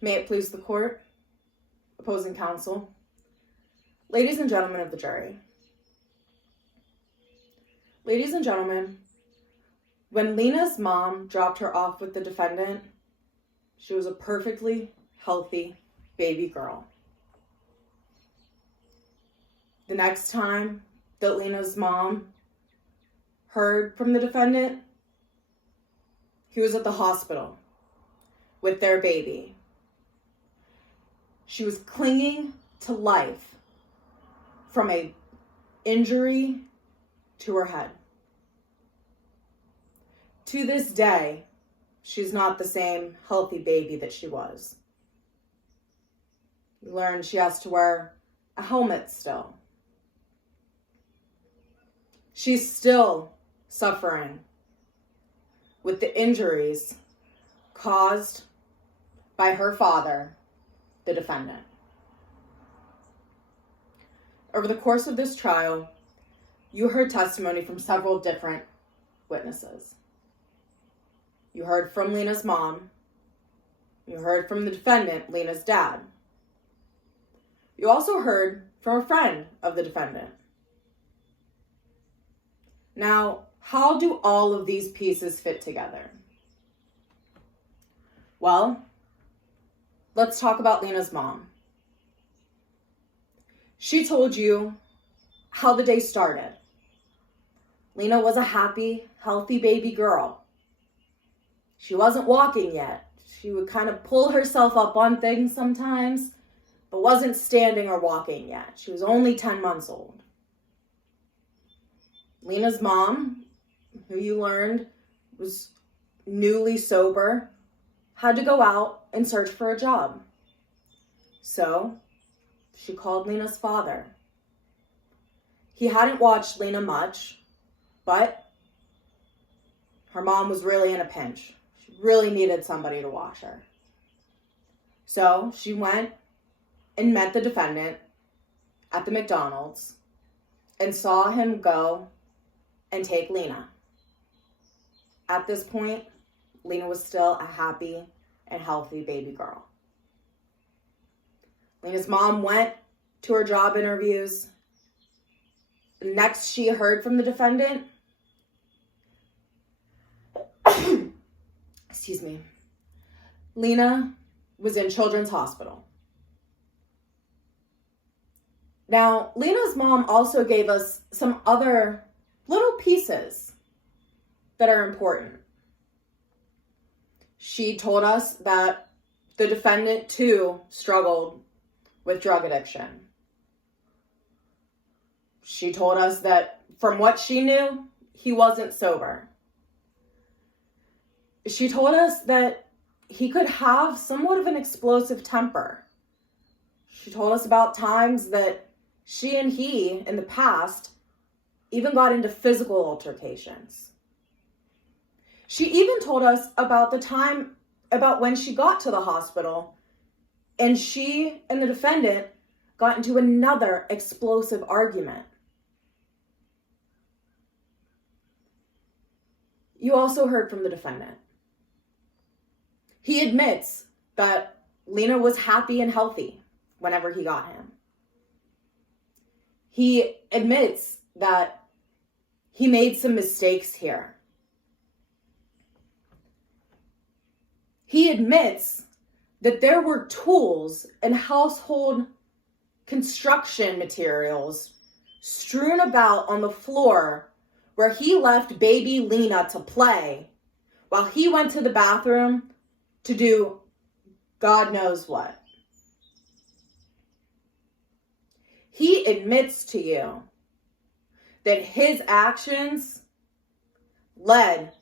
May it please the court, opposing counsel, ladies and gentlemen of the jury. Ladies and gentlemen, when Lena's mom dropped her off with the defendant, she was a perfectly healthy baby girl. The next time that Lena's mom heard from the defendant, he was at the hospital with their baby. She was clinging to life from an injury to her head. To this day, she's not the same healthy baby that she was. We learned she has to wear a helmet still. She's still suffering with the injuries caused by her father, the defendant. Over the course of this trial, you heard testimony from several different witnesses. You heard from Lena's mom. You heard from the defendant, Lena's dad. You also heard from a friend of the defendant. Now, how do all of these pieces fit together? Well, let's talk about Lena's mom. She told you how the day started. Lena was a happy, healthy baby girl. She wasn't walking yet. She would kind of pull herself up on things sometimes, but wasn't standing or walking yet. She was only 10 months old. Lena's mom, who you learned was newly sober, had to go out and search for a job. So she called Lena's father. He hadn't watched Lena much, but her mom was really in a pinch. She really needed somebody to watch her. So she went and met the defendant at the McDonald's and saw him go and take Lena. At this point, Lena was still a happy and healthy baby girl. Lena's mom went to her job interviews. Next, she heard from the defendant. Excuse me. Lena was in Children's Hospital. Now, Lena's mom also gave us some other little pieces that are important. She told us that the defendant, too, struggled with drug addiction. She told us that from what she knew, he wasn't sober. She told us that he could have somewhat of an explosive temper. She told us about times that she and he, in the past, even got into physical altercations. She even told us about the time about when she got to the hospital and she and the defendant got into another explosive argument. You also heard from the defendant. He admits that Lena was happy and healthy whenever he got him. He admits that he made some mistakes here. He admits that there were tools and household construction materials strewn about on the floor where he left baby Lena to play while he went to the bathroom to do God knows what. He admits to you that his actions led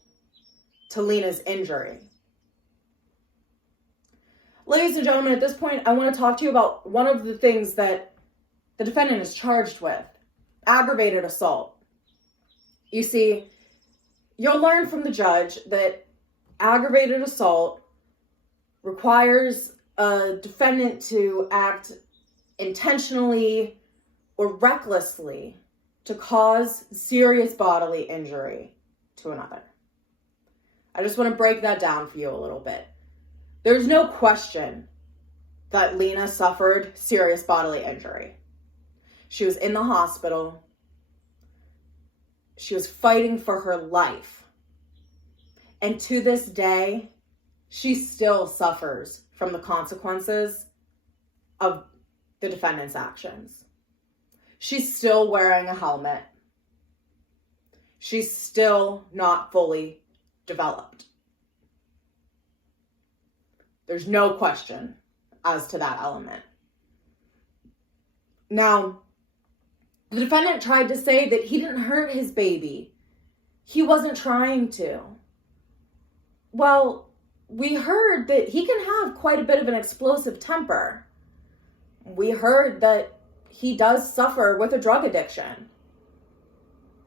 to Lena's injury. Ladies and gentlemen, at this point, I want to talk to you about one of the things that the defendant is charged with: aggravated assault. You see, you'll learn from the judge that aggravated assault requires a defendant to act intentionally or recklessly to cause serious bodily injury to another. I just want to break that down for you a little bit. There's no question that Lena suffered serious bodily injury. She was in the hospital. She was fighting for her life. And to this day, she still suffers from the consequences of the defendant's actions. She's still wearing a helmet. She's still not fully developed. There's no question as to that element. Now, the defendant tried to say that he didn't hurt his baby. He wasn't trying to. Well, we heard that he can have quite a bit of an explosive temper. We heard that he does suffer with a drug addiction.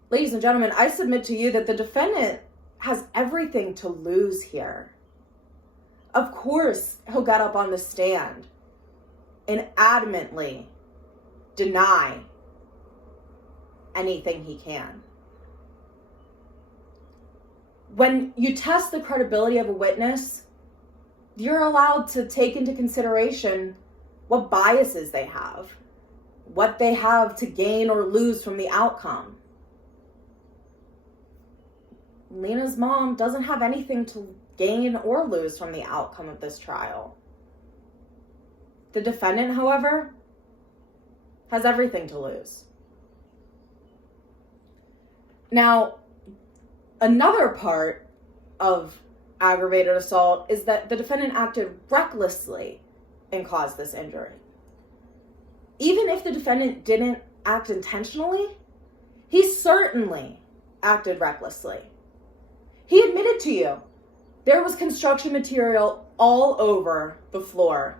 Ladies and gentlemen, I submit to you that the defendant has everything to lose here. Of course, he'll get up on the stand and adamantly deny anything he can. When you test the credibility of a witness, you're allowed to take into consideration what biases they have, what they have to gain or lose from the outcome. Lena's mom doesn't have anything to gain or lose from the outcome of this trial. The defendant, however, has everything to lose. Now, another part of aggravated assault is that the defendant acted recklessly and caused this injury. Even if the defendant didn't act intentionally, he certainly acted recklessly. He admitted to you there was construction material all over the floor